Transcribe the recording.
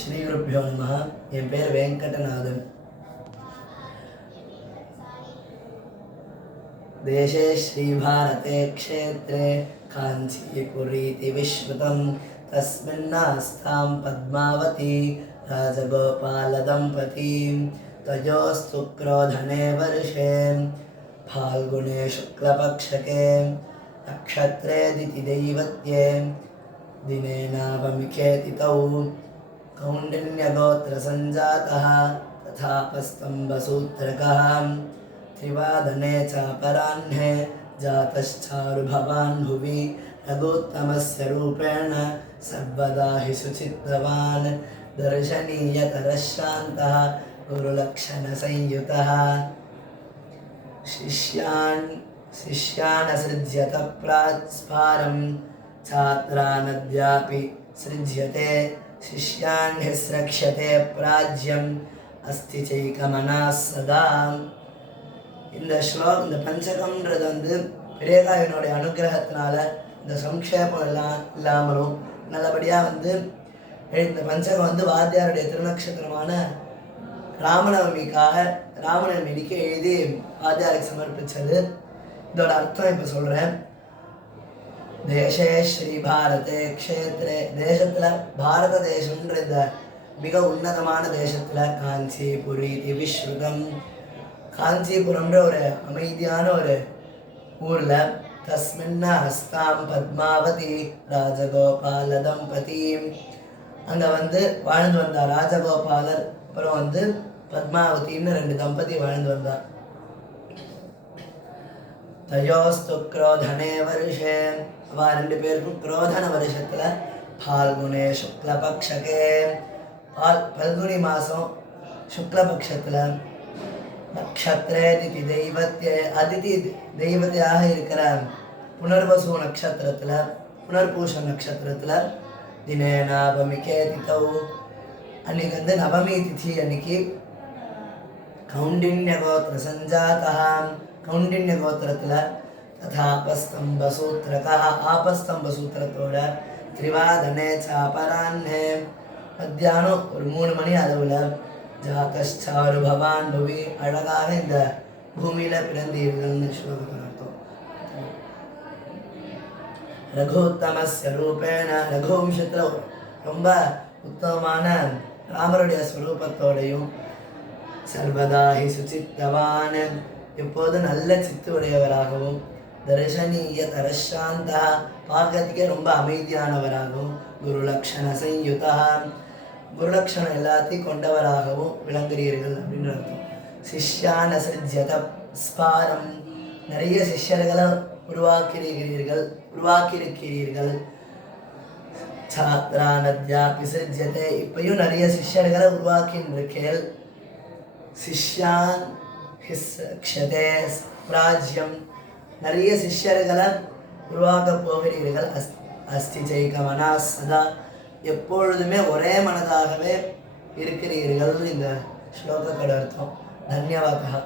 ஸ்ரீகுருப்போ நம. என் பேர் வெங்கடநாதன். தேசே ஸ்ரீபாரதே க்ஷேத்ரே காஞ்சிபுரீதி விஸ்ருதம் தஸ்மின்னாஸ்தாம் பத்மாவதி ராஜகோபாலதம்பதீம் தயோஸ்து क्रोधने वर्षे फाल्गुने शुक्लपक्षके नक्षत्रे दितिदैवत्ये दिने नावमिके तिथौ कौण्डिन्यगोत्रसञ्जातः तथापस्तम्भसूत्रकः त्रिवादने चापराह्ने जातश्चारुभवान् भुवि रघुत्तमस्य रूपेण सर्वदा हि सुचित्तवान् दर्शनीयतरः शान्तः गुरुलक्षणसंयुतः शिष्यानसृज्यत प्रास्पारं छात्रानद्यापि सृज्यते शिष्यान् हिस्रक्ष्यते प्राज्यम् अस्ति चैकमनः सदा. இந்த ஸ்லோகம், இந்த பஞ்சகம்ன்றது பெரியகாயனுடைய அனுகிரகத்தினால இந்த சம்ஷேபம் எல்லாம் இல்லாமலும் நல்லபடியாக இந்த பஞ்சகம் வாத்தியாருடைய திருநக்ஷத்திரமான ராமநவமிக்காக ராமநவமிக்கு எழுதி வாத்தியாருக்கு சமர்ப்பித்தது. இதோட அர்த்தம் இப்போ சொல்கிறேன். தேசே ஸ்ரீ பாரதே க்ஷேத்ரே, தேசத்தில் பாரத தேசம்ன்ற இந்த மிக உன்னதமான தேசத்தில் காஞ்சிபுரீதி விஸ்ருதம், காஞ்சிபுரம்ன்ற ஒரு அமைதியான ஒரு ஊரில் தஸ்மின்ன ஹஸ்தாம் பத்மாவதி ராஜகோபால தம்பதீம், அங்கே வாழ்ந்து வந்தார் ராஜகோபாலர். அப்புறம் பத்மாவதின்னு 2 தம்பதி வாழ்ந்து வந்தார். தயோஸ்து क्रोधने वर्षे, அவா 2 பேருக்கும் क्रोधன வருஷத்தில் फाल्गुने शुक्लपक्षके, பல்குனி மாதம் சுக்லபக்ஷத்தில் நக்ஷத்ரே திதி தெய்வத்தே, அதிதி தெய்வத்தையாக இருக்கிற புனர்வசு நட்சத்திரத்தில் புனர்பூஷ நட்சத்திரத்தில் தினே நவமிகே திதௌ, அன்னைக்கு நவமி திதி அன்னைக்கு கௌண்டின்ய கோத்திர சஞ்சாதா, கௌண்டின்ய கோத்திரத்தில் ததாபஸ்தம்ப சூத்திரகா, ஆபஸ்தம்ப சூத்திரத்தோட திரிவாதனே சாபரான்னே, மத்தியானம் ஒரு 3 மணி அளவில் ஜாதச்சாரு பவான் புவி, அழகாக இந்த பூமியில் பிறந்தீர்கள்னு ஸ்லோகத்தில் அர்த்தம். ரகுத்தமஸ்ய ரூபேண, ரகுவம்சத்தில் ரொம்ப உத்தமமான ராமருடைய ஸ்வரூபத்தோடையும் சர்வதா ஹி சுசித்தவான், எப்போது நல்ல சித்து உடையவராகவும் தர்ஷனீய தரஷாந்தா, பார்க்கறதுக்கே ரொம்ப அமைதியானவராகவும் குருலக்ஷண சயுதா, குருலக்ஷணம் எல்லாத்தையும் கொண்டவராகவும் விளங்குகிறீர்கள் அப்படின்னு அர்த்தம். சிஷ்யான சஜ்யத ஸ்பாரம், நிறைய சிஷ்யர்களை உருவாக்கியிருக்கிறீர்கள். சாத்ரானத்யாபி சஜ்யதே, இப்பயும் நிறைய சிஷ்யர்களை உருவாக்கியிருக்கீர்கள். சிஷ்யான் ஹிஸ்ரக்ஷதே பிராஜ்யம், நிறைய சிஷ்யர்களை உருவாக்க போகிறீர்கள். அஸ்தி சைகமனா சதா, எப்பொழுதுமே ஒரே மனதாகவே இருக்கிறீர்கள். இந்த ஸ்லோகத்தோட அர்த்தம். தன்யவாதா.